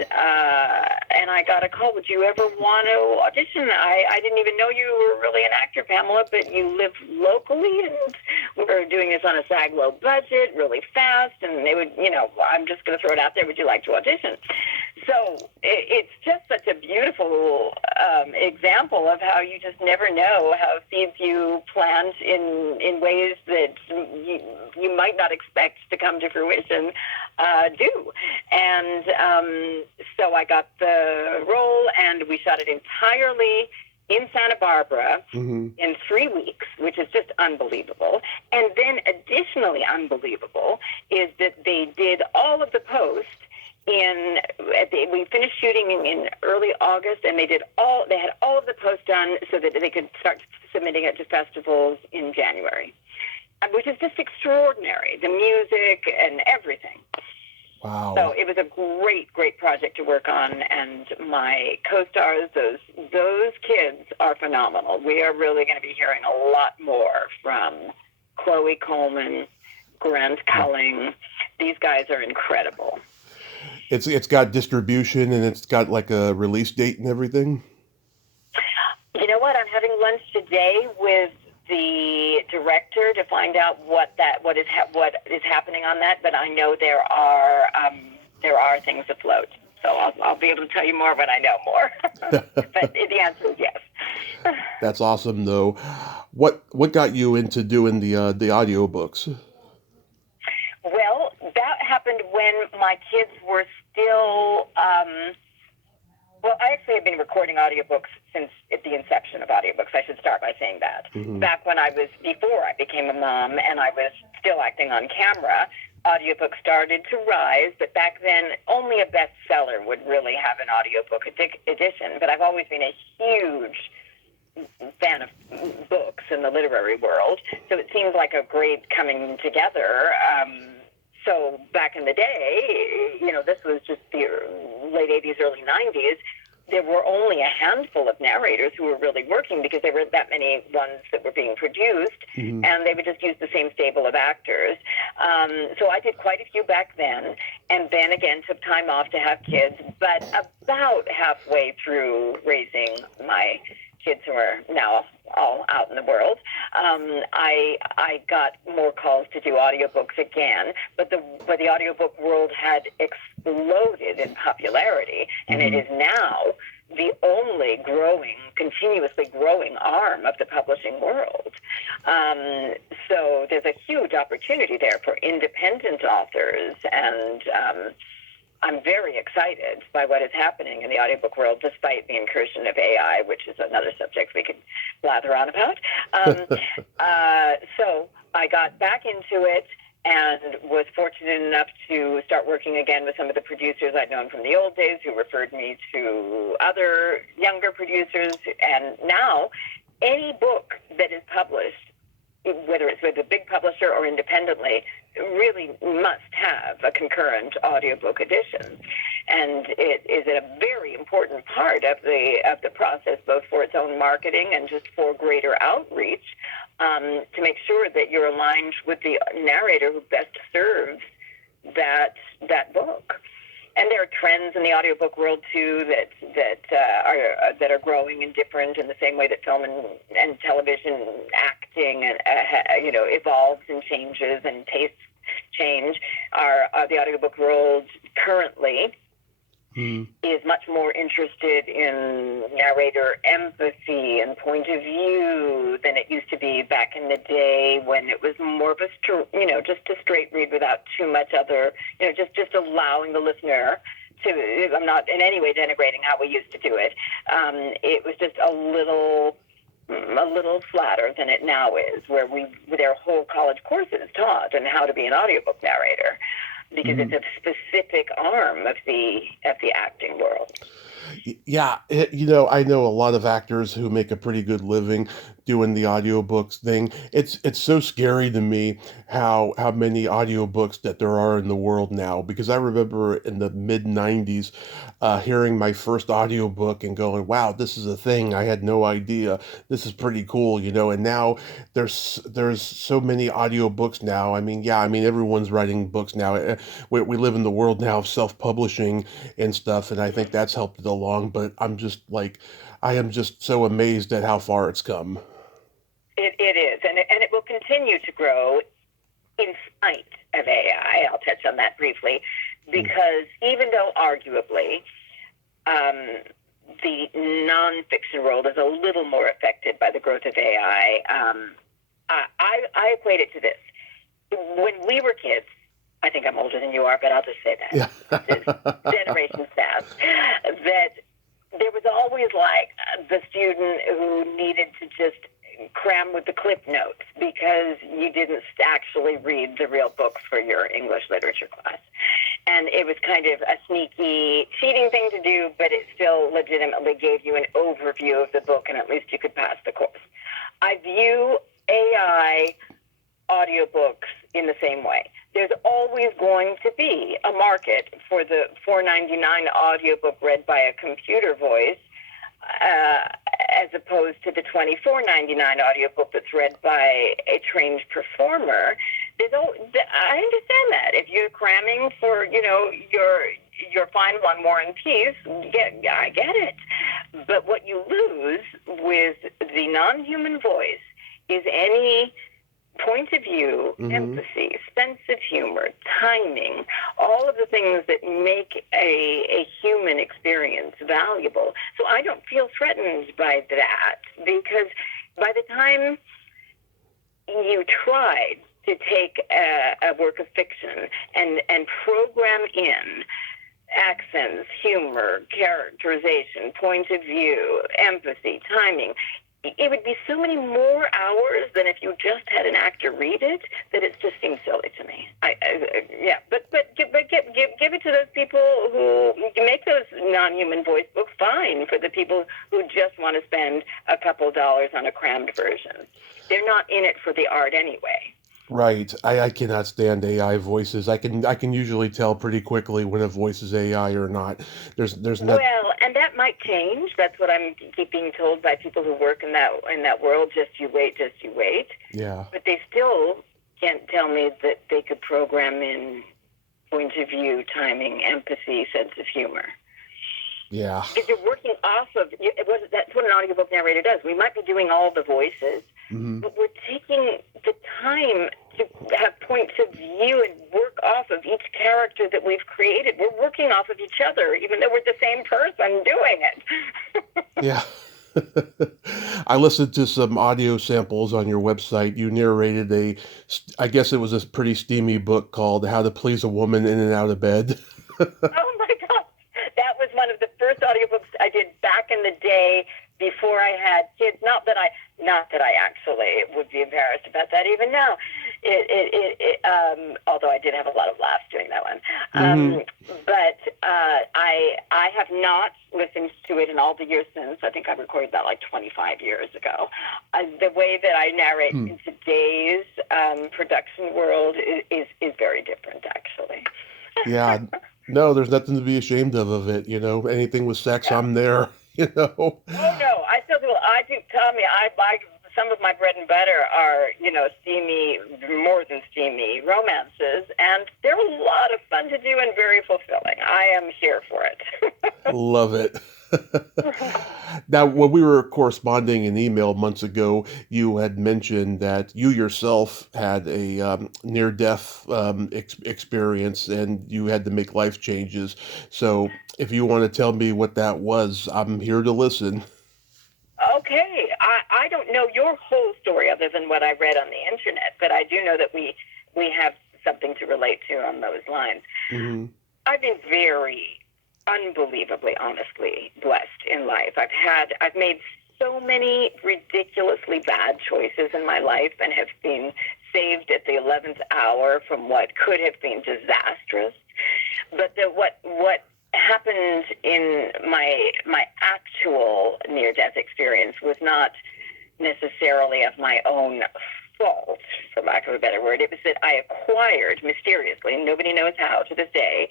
I got a call, would you ever want to audition? I didn't even know you were really an actor, Pamela, but you live locally, and we're doing this on a SAG low budget, really fast, and they would, I'm just going to throw it out there, would you like to audition? So it's just such a beautiful example of how you just never know how seeds you plant in ways that you might not expect to come to fruition do. And so I got the role, and we shot it entirely in Santa Barbara in 3 weeks, which is just unbelievable. And then additionally unbelievable is that they did all of the post we finished shooting in early August, and they had all of the post done so that they could start submitting it to festivals in January, which is just extraordinary. The music and everything. Wow. So it was a great project to work on, and my co-stars, those kids are phenomenal. We are really going to be hearing a lot more from Chloe Coleman, Grant Culling. These guys are incredible. It's got distribution, and it's got like a release date and everything. You know what? I'm having lunch today with the director to find out what is happening on that. But I know there are things afloat, so I'll be able to tell you more when I know more. But the answer is yes. That's awesome, though. What got you into doing the audiobooks? Well, that happened when my kids were still. Well, I actually have been recording audiobooks since the inception of audiobooks. I should start by saying that. Mm-hmm. Back before I became a mom and I was still acting on camera, audiobooks started to rise, but back then only a bestseller would really have an audiobook edition. But I've always been a huge fan of books in the literary world, so it seems like a great coming together. So back in the day, this was just the late 80s, early 90s, there were only a handful of narrators who were really working because there weren't that many ones that were being produced, mm-hmm. and they would just use the same stable of actors. So I did quite a few back then, and then again took time off to have kids, but about halfway through raising my kids who are now all out in the world, I got more calls to do audiobooks again, but the audiobook world had exploded in popularity, and mm-hmm. it is now the only continuously growing arm of the publishing world. So there's a huge opportunity there for independent authors, and I'm very excited by what is happening in the audiobook world, despite the incursion of AI, which is another subject we could blather on about. So I got back into it and was fortunate enough to start working again with some of the producers I'd known from the old days who referred me to other younger producers. And now any book that is published, whether it's with a big publisher or independently, really must have a concurrent audiobook edition. And it is a very important part of the process, both for its own marketing and just for greater outreach, to make sure that you're aligned with the narrator who best serves that book. And there are trends in the audiobook world too that are growing and different in the same way that film and television acting evolves and changes and tastes change. The audiobook world currently is much more interested in narrator empathy and point of view than it used to be back in the day when it was more of just a straight read without too much other, just allowing the listener to, I'm not in any way denigrating how we used to do it. It was just a little flatter than it now is, where there are whole college courses taught on how to be an audiobook narrator, because mm-hmm. it's a specific arm of the acting world. Yeah, I know a lot of actors who make a pretty good living doing the audiobooks thing. It's so scary to me how many audiobooks that there are in the world now, because I remember in the mid-90s hearing my first audiobook and going, wow, this is a thing. I had no idea. This is pretty cool, and now there's so many audiobooks now. I mean, everyone's writing books now. We live in the world now of self-publishing and stuff, and I think that's helped it along, but I am just so amazed at how far it's come. It is, and it will continue to grow in spite of AI. I'll touch on that briefly, because even though arguably the nonfiction world is a little more affected by the growth of AI, I equate it to this. When we were kids, I think I'm older than you are, but I'll just say that. Yeah. Generations past, that there was always the student who needed to just cram with the clip notes because you didn't actually read the real books for your English literature class. And it was kind of a sneaky, cheating thing to do, but it still legitimately gave you an overview of the book, and at least you could pass the course. I view AI audiobooks in the same way. There's always going to be a market for the $4.99 audiobook read by a computer voice, as opposed to the $24.99 audiobook that's read by a trained performer. I understand that. If you're cramming for, your final on War and Peace, I get it. But what you lose with the non-human voice is any point of view, empathy, sense of humor, timing, all of the things that make a human experience valuable. So I don't feel threatened by that, because by the time you tried to take a work of fiction and program in accents, humor, characterization, point of view, empathy, timing, it would be so many more hours than if you just had an actor read it, that it just seems silly to me. But give it to those people who make those non-human voice books. Fine, for the people who just want to spend a couple dollars on a crammed version. They're not in it for the art anyway. Right. I cannot stand AI voices. I can usually tell pretty quickly when a voice is AI or not. There's not. Well, and that might change. That's what I'm being told by people who work in that world. Just you wait. Yeah. But they still can't tell me that they could program in point of view, timing, empathy, sense of humor. Yeah. Because you're working off of that's what an audiobook narrator does. We might be doing all the voices, but we're taking the time to have points of view and work off of each character that we've created. We're working off of each other, even though we're the same person doing it. Yeah. I listened to some audio samples on your website. You narrated I guess it was a pretty steamy book called How to Please a Woman in and Out of Bed. Oh my God. That was one of the first audiobooks I did back in the day before I had kids. Not that I actually would be embarrassed about that even now. Although I did have a lot of laughs doing that one. But I have not listened to it in all the years since. I think I recorded that like 25 years ago. The way that I narrate in today's production world is very different, actually. Yeah. No, there's nothing to be ashamed of it. Anything with sex, I'm there. Oh no, I still do. I do. Tommy, some of my bread and butter are, steamy, more than steamy romances, and they're a lot of fun to do and very fulfilling. I am here for it. Love it. Now, when we were corresponding in email months ago, you had mentioned that you yourself had a near-death experience and you had to make life changes. So if you want to tell me what that was, I'm here to listen. Okay. I don't know your whole story other than what I read on the internet, but I do know that we have something to relate to on those lines. I've been very unbelievably, honestly blessed in life. I've made so many ridiculously bad choices in my life and have been saved at the 11th hour from what could have been disastrous. But what happened in my actual near-death experience was not necessarily of my own fault, for lack of a better word. It was that I acquired mysteriously, and nobody knows how to this day,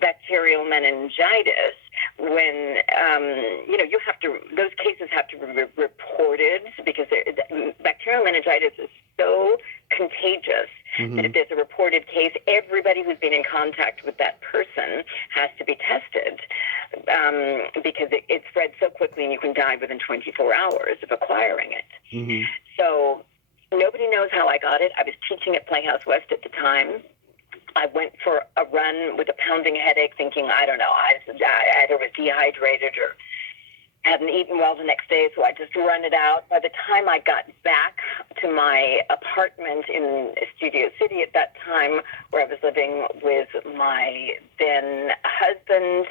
bacterial meningitis when, you have to, those cases have to be reported because bacterial meningitis is so contagious that if there's a reported case, everybody who's been in contact with that person has to be tested because it spreads so quickly and you can die within 24 hours of acquiring it. So nobody knows how I got it. I was teaching at Playhouse West at the time. I went for a run with a pounding headache thinking, I don't know, I either was dehydrated or hadn't eaten well the next day, so I just run it out. By the time I got back to my apartment in Studio City at that time, where I was living with my then husband,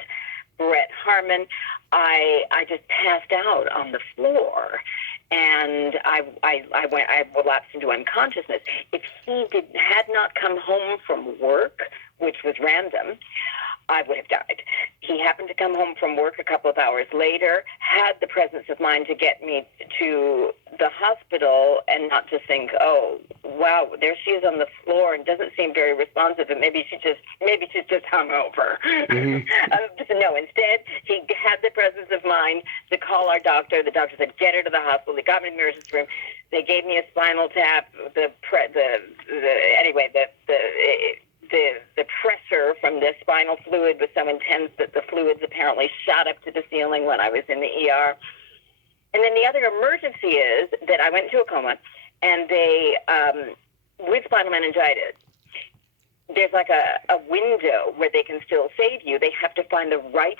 Brett Harmon, I just passed out on the floor. And I relapsed into unconsciousness. If he had not come home from work which was random, I would have died. He happened to come home from work a couple of hours later, had the presence of mind to get me to the hospital and not just think, oh, wow, there she is on the floor and doesn't seem very responsive, and maybe she's just hungover. Mm-hmm. No, instead, he had the presence of mind to call our doctor. The doctor said, get her to the hospital. They got me in the emergency room. They gave me a spinal tap. The pressure from the spinal fluid was so intense that the fluids apparently shot up to the ceiling when I was in the ER. And then the other emergency is that I went into a coma, and they, with spinal meningitis, there's like a window where they can still save you. They have to find the right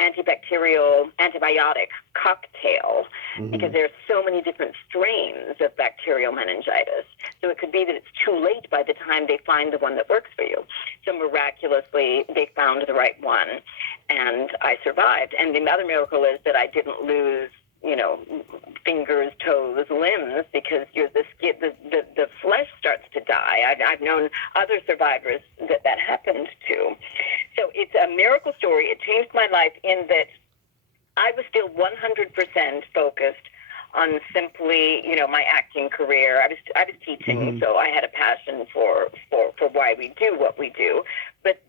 antibacterial antibiotic cocktail, because there's so many different strains of bacterial meningitis. So it could be that it's too late by the time they find the one that works for you. So miraculously, they found the right one, and I survived. And the other miracle is that I didn't lose, fingers, toes, limbs, because the flesh starts to die. I've known other survivors that happened to. So it's a miracle story. It changed my life in that I was still 100% focused on simply, my acting career. I was teaching, so I had a passion for why we do what we do. But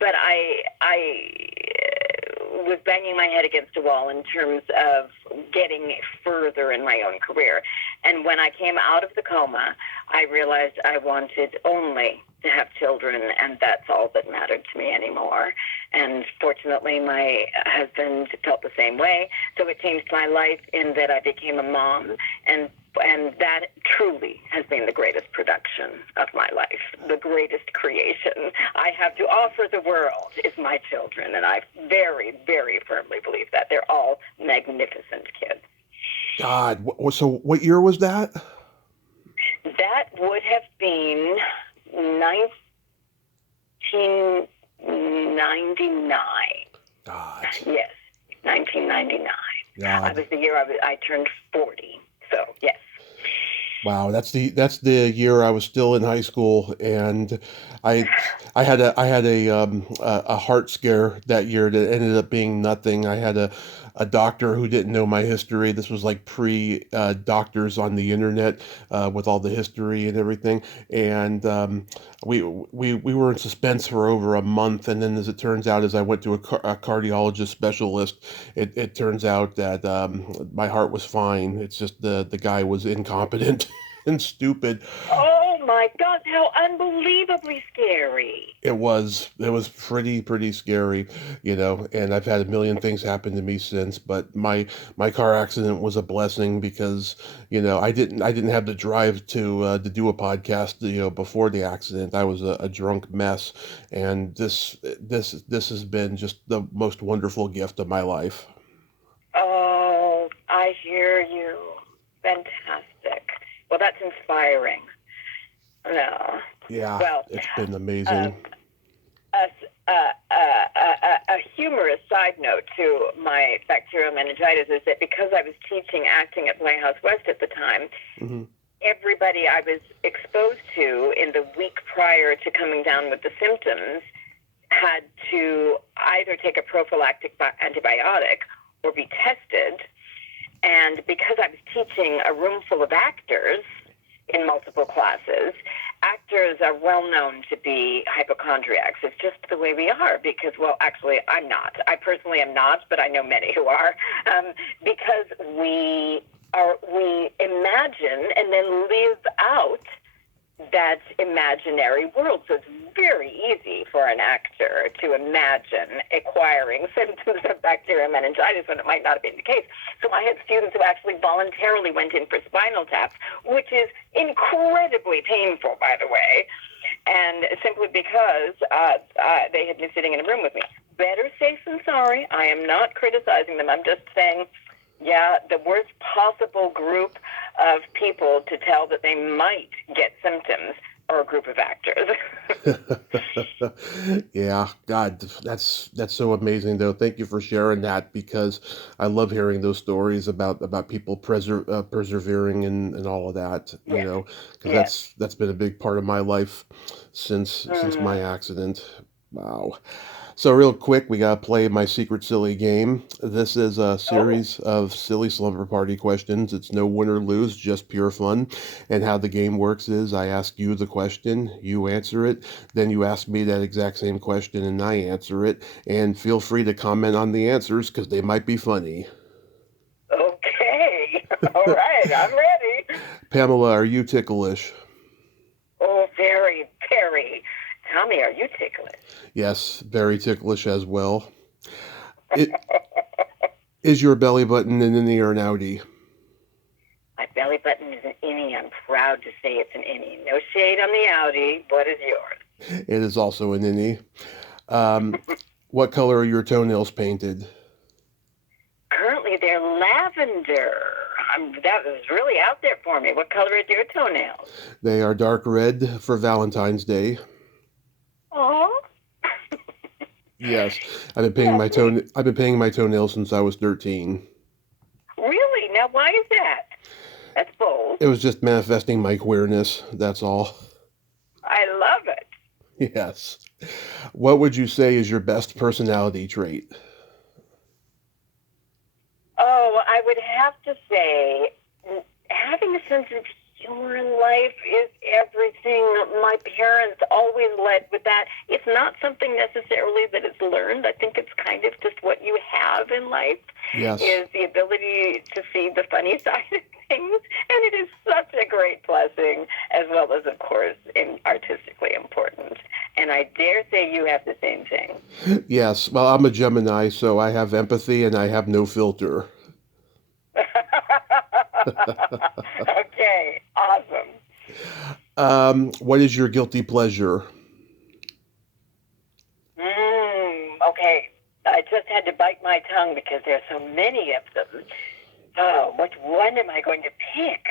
I was banging my head against a wall in terms of getting further in my own career. And when I came out of the coma, I realized I wanted only to have children, and that's all that mattered to me anymore. And fortunately, my husband felt the same way. So it changed my life in that I became a mom, and that truly has been the greatest production of my life, the greatest creation I have to offer the world is my children, and I very, very firmly believe that. They're all magnificent kids. God, so what year was that? That would have been 1999. God. Yes, 1999. God. That was the year I turned 40. So yes. Wow, that's the year I was still in high school, and I had a heart scare that year that ended up being nothing. I had a doctor who didn't know my history. This was like pre doctors on the internet with all the history and everything, and we were in suspense for over a month. And then, as it turns out, as I went to a cardiologist specialist, it turns out that my heart was fine. It's just the guy was incompetent and stupid. Oh my God, how unbelievably scary. It was pretty scary, and I've had a million things happen to me since, but my car accident was a blessing because, I didn't have the drive to do a podcast, before the accident. I was a drunk mess, and this has been just the most wonderful gift of my life. Oh, I hear you. Fantastic. Well, that's inspiring. Yeah, well, it's been amazing. A humorous side note to my bacterial meningitis is that because I was teaching acting at Playhouse West at the time, everybody I was exposed to in the week prior to coming down with the symptoms had to either take a prophylactic antibiotic or be tested. And because I was teaching a room full of actors in multiple classes, actors are well known to be hypochondriacs. It's just the way we are because, well, actually, I'm not. I personally am not, but I know many who are, because we imagine and then live out that imaginary world. So it's very easy for an actor to imagine acquiring symptoms of bacterial meningitis when it might not have been the case. So I had students who actually voluntarily went in for spinal taps, which is incredibly painful, by the way, and simply because they had been sitting in a room with me. Better safe than sorry. I am not criticizing them. I'm just saying, yeah, the worst possible group of people to tell that they might get symptoms or a group of actors. Yeah, God, that's so amazing though. Thank you for sharing that because I love hearing those stories about people persevering and all of that, Yes, because yes. that's been a big part of my life since my Mm. accident. Wow. So real quick, we gotta play my secret silly game. This is a Oh, series of silly slumber party questions. It's no win or lose, just pure fun. And how the game works is I ask you the question, you answer it, then you ask me that exact same question and I answer it. And feel free to comment on the answers because they might be funny. okay. All right, I'm ready. Pamela, are you ticklish? Oh, very, very. Tommy, are you ticklish? Yes, very ticklish as well. It is your belly button an innie or an outie? My belly button is an innie. I'm proud to say it's an innie. No shade on the Audi. What is yours? It is also an innie. Um, what color are your toenails painted? Currently, they're lavender. That was really out there for me. What color are your toenails? They are dark red for Valentine's Day. Oh, Yes, I've been painting my lovely. I've been painting my toenails since I was 13. Really? Now, why is that? That's bold. It was just manifesting my queerness. That's all. I love it. Yes. What would you say is your best personality trait? Oh, I would have to say having a sense of humor in life is everything. My parents always led with that. It's not something necessarily that is learned. I think it's kind of just what you have in life Yes. is the ability to see the funny side of things. And it is such a great blessing, as well as, of course, artistically important. And I dare say you have the same thing. Yes. Well, I'm a Gemini, so I have empathy and I have no filter. Okay, awesome. What is your guilty pleasure? Okay, I just had to bite my tongue because there's so many of them. Oh, which one am I going to pick?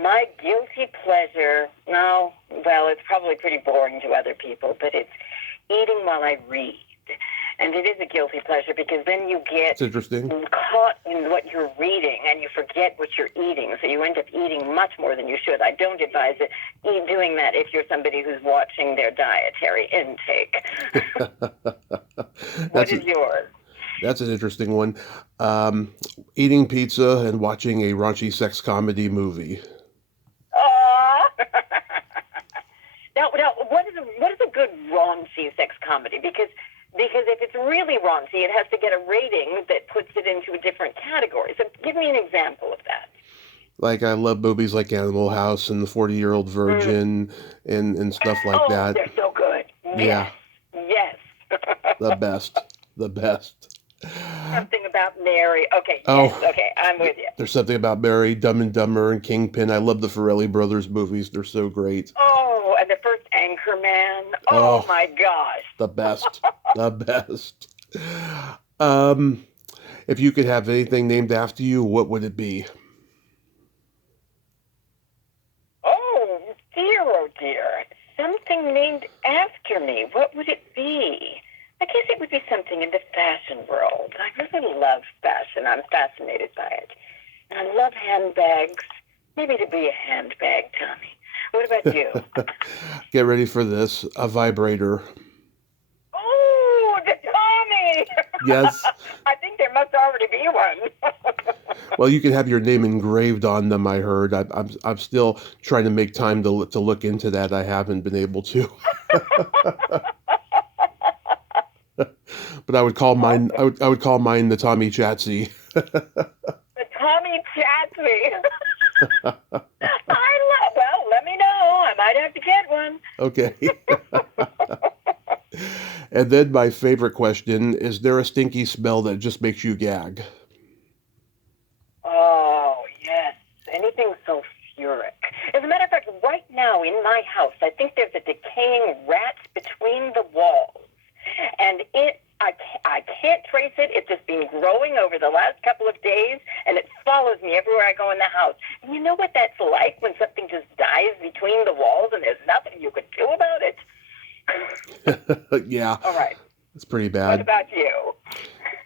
My guilty pleasure, no, well, it's probably pretty boring to other people, but it's eating while I read. And it is a guilty pleasure because then you get It's interesting. caught in what you're reading and you forget what you're eating. So you end up eating much more than you should. I don't advise doing that if you're somebody who's watching their dietary intake. What That's is a, yours? that's an interesting one. Um, Eating pizza and watching a raunchy sex comedy movie. Aw. Now, what is a good raunchy sex comedy? Because if it's really raunchy, it has to get a rating that puts it into a different category. So give me an example of that. Like I love movies like Animal House and The 40-Year-Old Mm. Virgin and stuff like Oh, that. they're so good. Yeah, Yes, yes. the best. The best. Something about Mary. Okay, yes. Oh, Okay, I'm with you. there's something about Mary, Dumb and Dumber, and Kingpin. I love the Farrelly Brothers movies. They're so great. Oh, and the first Anchorman. Oh Oh, my gosh. the best. The best. Um, if you could have anything named after you, what would it be? Oh dear, oh dear. Something named after me. What would it be? I guess it would be something in the fashion world. I really love fashion. I'm fascinated by it. And I love handbags. Maybe to be a handbag, Tommy. What about you? Get ready for this. A vibrator. Oh, the Tommy! Yes. I think there must already be one. Well, you can have your name engraved on them. I heard. I'm still trying to make time to look into that. I haven't been able to. But I would call mine. Awesome. I would call mine the Tommy Chatsy. The Tommy Chatsy. Well, let me know. I might have to get one. Okay. And then my favorite question: is there a stinky smell that just makes you gag? Oh, yes. Anything sulfuric. As a matter of fact, right now in my house, I think there's a decaying rat between the walls. And it I can't trace it. It's just been growing over the last couple of days, and it follows me everywhere I go in the house. And you know what that's like when something just dies between the walls and there's nothing you can do about it? Yeah. All right. It's pretty What bad. about you?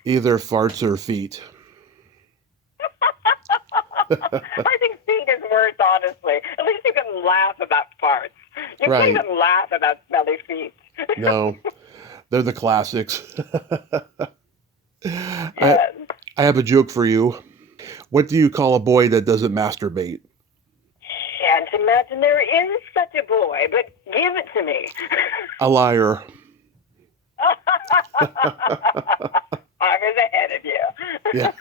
Either farts or feet. I think feet is worse, honestly. At least you can laugh about farts. You Right. can't even laugh about smelly feet. No, they're the classics. Yes. I have a joke for you. What do you call a boy that doesn't masturbate? Can't imagine there is such a boy, but give it to me. A liar. I was ahead of you. Yeah.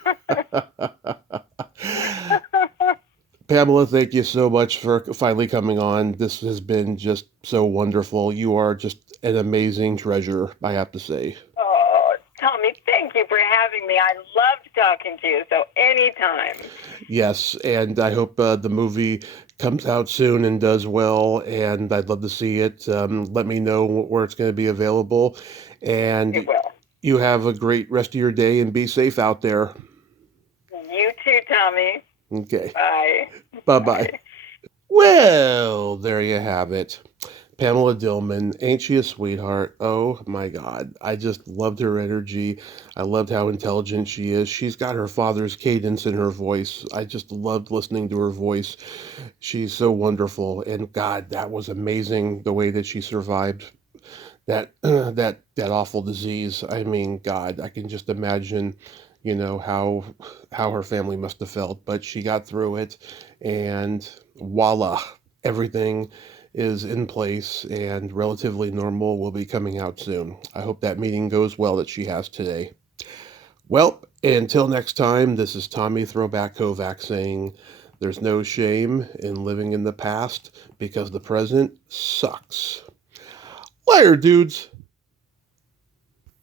Pamela, thank you so much for finally coming on. This has been just so wonderful. You are just an amazing treasure, I have to say. Oh, Tommy, thank you for having me. I loved talking to you, so anytime. Yes, and I hope the movie comes out soon and does well, and I'd love to see it. Let me know where it's going to be available, and It will. you have a great rest of your day and be safe out there. You too, Tommy. Okay. Bye. Bye-bye. Well, there you have it. Pamela Dillman, ain't she a sweetheart? Oh my God. I just loved her energy. I loved how intelligent she is. She's got her father's cadence in her voice. I just loved listening to her voice. She's so wonderful. And God, that was amazing the way that she survived that that awful disease. I mean, God, I can just imagine, how her family must have felt, but she got through it, and voila, everything is in place and relatively normal. Will be coming out soon. I hope that meeting goes well that she has today. Well, until next time, this is Tommy Throwback Kovac saying there's no shame in living in the past because the present sucks. Later, dudes.